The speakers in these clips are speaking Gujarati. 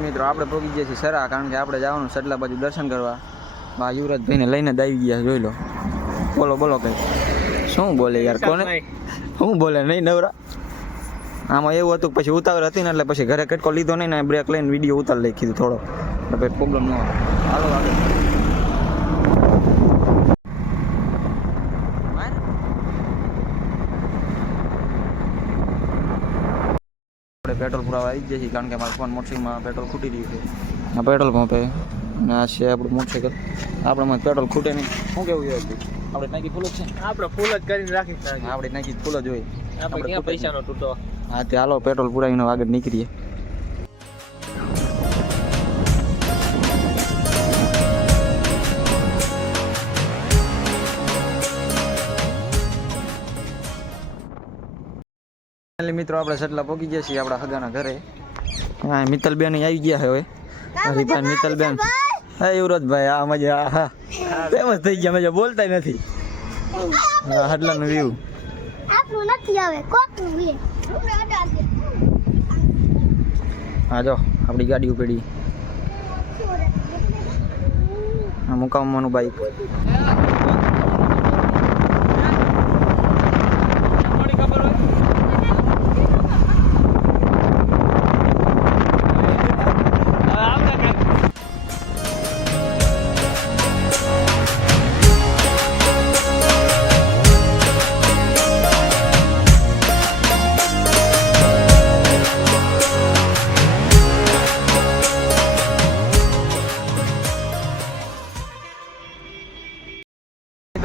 મિત્રો આપણે પહોંચી ગયા છીએ સરા, કારણ કે આપણે જવાનું સડલા બાજુ દર્શન કરવા. યુવરાજભાઈને લઈને જ આવી ગયા. જોઈ લો. બોલો બોલો કઈ શું બોલે યાર, કોને શું બોલે નહીં નવરા. આમાં એવું હતું પછી ઉતાવળ હતી ને એટલે પછી ઘરે કટકો લીધો નહીં ને બ્રેક લઈને વિડીયો ઉતાર લઈ કીધું થોડો, એટલે પ્રોબ્લેમ ન આવે. હાલો આગળ આપણે પેટ્રોલ પુરાવા આવી જઈએ છીએ, કારણ કે મારા ફોન મોટરસાઇકલમાં પેટ્રોલ ખૂટી રહ્યું છે. આ પેટ્રોલ પંપે અને આ છે આપણું મોટરસાઇકલ. આપણામાં પેટ્રોલ ખૂટે નહીં. શું કેવું છે આપણે નાખી ફૂલ જ છે, આપણે ફૂલ જ કરીને રાખી આપણે નાખી ફૂલ જ હોય. આપણે ક્યાં પૈસાનો તૂટો. હા તે હાલો પેટ્રોલ પુરાવીને આગળ નીકળીએ. મિત્રો આપણે સટલા પહોંચી ગયા છીએ આપણા હગાના ઘરે. હા મિત્તલબેન આવી ગયા છે હવે. હરીભાઈ મિત્તલબેન, હા યુવરાજભાઈ, આ મજા, હા ફેમસ થઈ ગયા, મજા બોલતા નથી. હા હડલાનું વ્યૂ આપણું નથી આવે કોકનું વ્યૂ. હા જો આપણી ગાડી ઉપડી. આ મુકામવાનું બાઈક.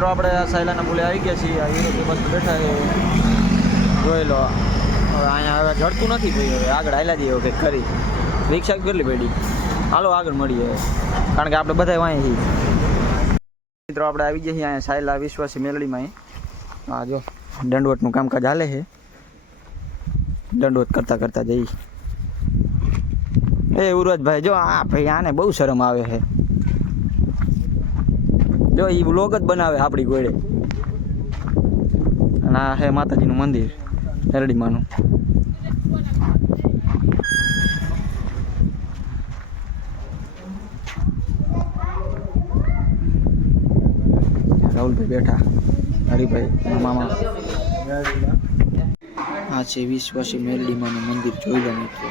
આપણે આ સાયલાના પુલે આવી ગયા છીએ. આ યુરોપી બસ બેઠા છે, જોઈ લો. હવે અહીંયા હવે જડતું નથી ભાઈ, હવે આગળ હાલ્યા જઈએ કંઈક કરી. રિક્ષા કેટલી પડી, હાલો આગળ મળીએ, કારણ કે આપણે બધા વાંહી છીએ. મિત્રો આપણે આવી ગયા છીએ અહીંયા સાયલા વિશ્વાસી મેલડીમાં. હા જો દંડવતનું કામકાજ હાલે છે, દંડવત કરતાં કરતાં જઈ. એ યુવરાજભાઈ જો આ ભાઈ આને બહુ શરમ આવે છે. જો એ વ્લોગ જ બનાવે આપણી ગોળે. અને આ છે માતાજીનું મંદિર મેરડીમાંનું. રાહુલભાઈ બેઠા, હરિભાઈ મામા. આ છે વિશ્વાસી મેરડીમાંનું મંદિર, જોઈ લો મિત્રો.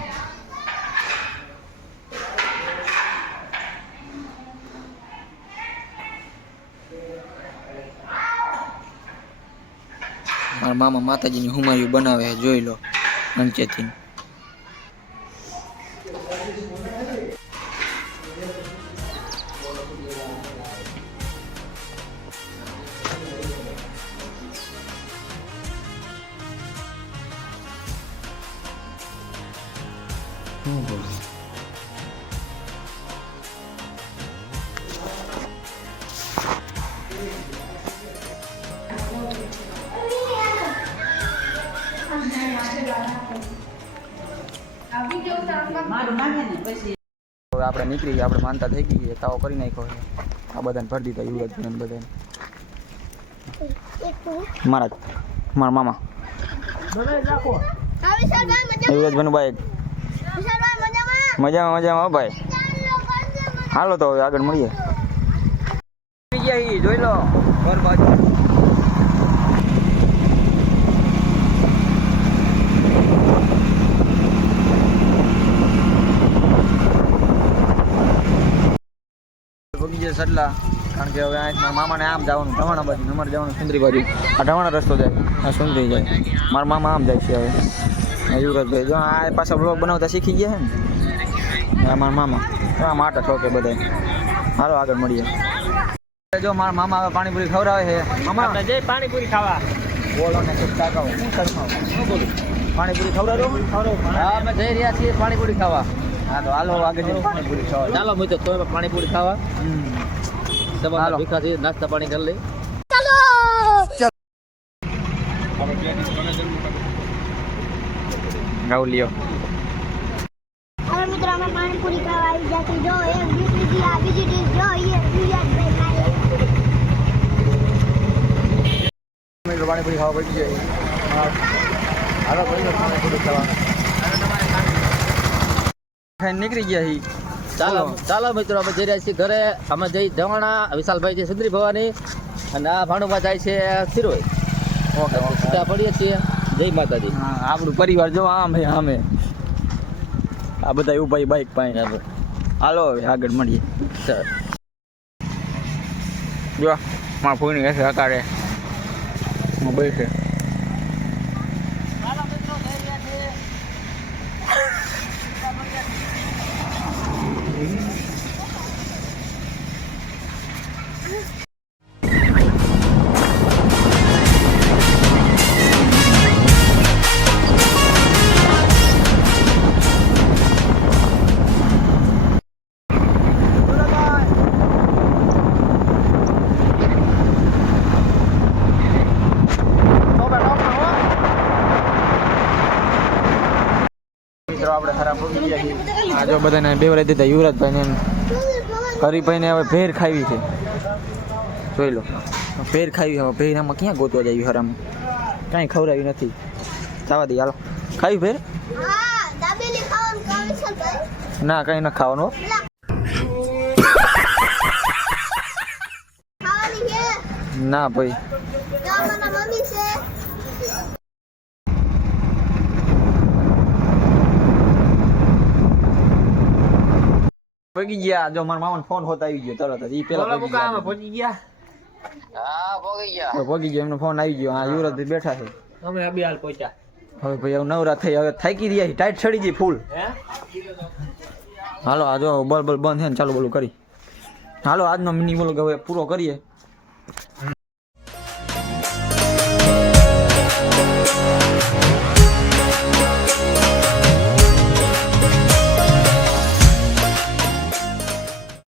મારા મામા માતાજીની હુમાયું બનાવે છે, જોઈ લો અંચેથી. હવે આપણે નીકળી ગયા, આપણે માનતા થઈ ગઈ, તાવો કરી નાખ્યો છે. આ બધાને ભરી દીધા યુવરાજભાઈ બધાને. મારા મામા યુવરાજભાઈનું બાઈક. મજામાં મજામાં ભાઈ. હાલો તો હવે આગળ મળીએ. જોઈ લો ઘર બાજુ. સડલા, કારણ કે હવે મારા મામાને આમ જવાનું ઢવાણા બાજુ, અમારે જવાનું સુંદરી બાજુ. આ ઢવાણા રસ્તો જાય, આ સુંદરી જાય. મારા મામા આમ જાય છે હવે. યુવરાજભાઈ જો આ પાછા બ્લોગ બનાવતા શીખી ગયા છે ને મારા મામા. આ માટે ઠોકે બધા. હાલો આગળ મળીએ. જો મારા મામા હવે પાણીપુરી ખવડાવે છે. મામા જઈ પાણીપુરી ખાવા બોલો ને પાણીપુરી ખવડાવો. હા અમે જઈ રહ્યા છીએ પાણીપુરી ખાવા. હા તો હાલો આગળ પાણીપુરી ખાવા. ચાલો હું તો પાણીપુરી ખાવા. હાલો ભીખાથી નાસ્તા પાણી કરી લઈ. ચાલો ગાવ લ્યો. હવે મિત્રો અમે પાણીપુરી ખાવા આવી ગયા છીએ. જો એક બીજી આ બીજી ડીશ જો એ પાણીપુરી ખાવા પડી જાય. હાલો ભાઈ પાણીપુરી ખાવા ખાઈને નીકળી ગયા હી. ચાલો ચાલો મિત્રો અમે જઈ રહ્યા છીએ ઘરે. અમે જઈ ધવાણા, વિશાલભાઈ છે સુંદરી ભવાની અને આ ભાણુભા જાય છે સિરોઈ. ઓકે ઓકે ત્યાં પડીએ છીએ. જય માતાજી. હા આપણું પરિવાર જો આમ હે આમે આ બધા ઉભા બાઈક પાસે. હાલો હવે આગળ મળીએ. જો મારા ફોઈની હશે હકારે મોબાઈલ છે. મિત્રો આપણે ખરાબ પહોંચી ગયા છીએ. આ જો બધાને બેવરાઈ દીધા યુવરાજભાઈને એમ હરીભાઈને હવે ભેર ખાવી છે. જોઈ લો ભેર ખાવી. હવે ભેર આમાં ક્યાં ગોતવા જાય હરામ કાંઈ ખવડાવી નથી. જવા દઈએ હાલો. ખાવી ભેર? હા દાબેલી ખાવાનું કામ છે ભાઈ. ના કંઈ ન ખાવાનું હો. ખાવાની છે ના ભાઈ જો મારા મમ્મી છે. પગી ગયા. જો મારા મામાનો ફોન હોત આવી ગયો તરત જ. ઈ પેલા પગી ગયા. પહોંચી ગયા. પગી ગયો એમનો ફોન આવી ગયો. હા યુવરાજભાઈ બેઠા છે. અમે અબી હાલ પહોંચ્યા. હવે ભાઈ હવે નવરા થઈ. હવે થાકી રહ્યા ટાઈટ ચડી ગઈ ફૂલ. હાલો આ જો બળ બંધ છે ને ચાલુ બોલું કરી. હાલો આજનો મિની વ્લોગ હવે પૂરો કરીએ.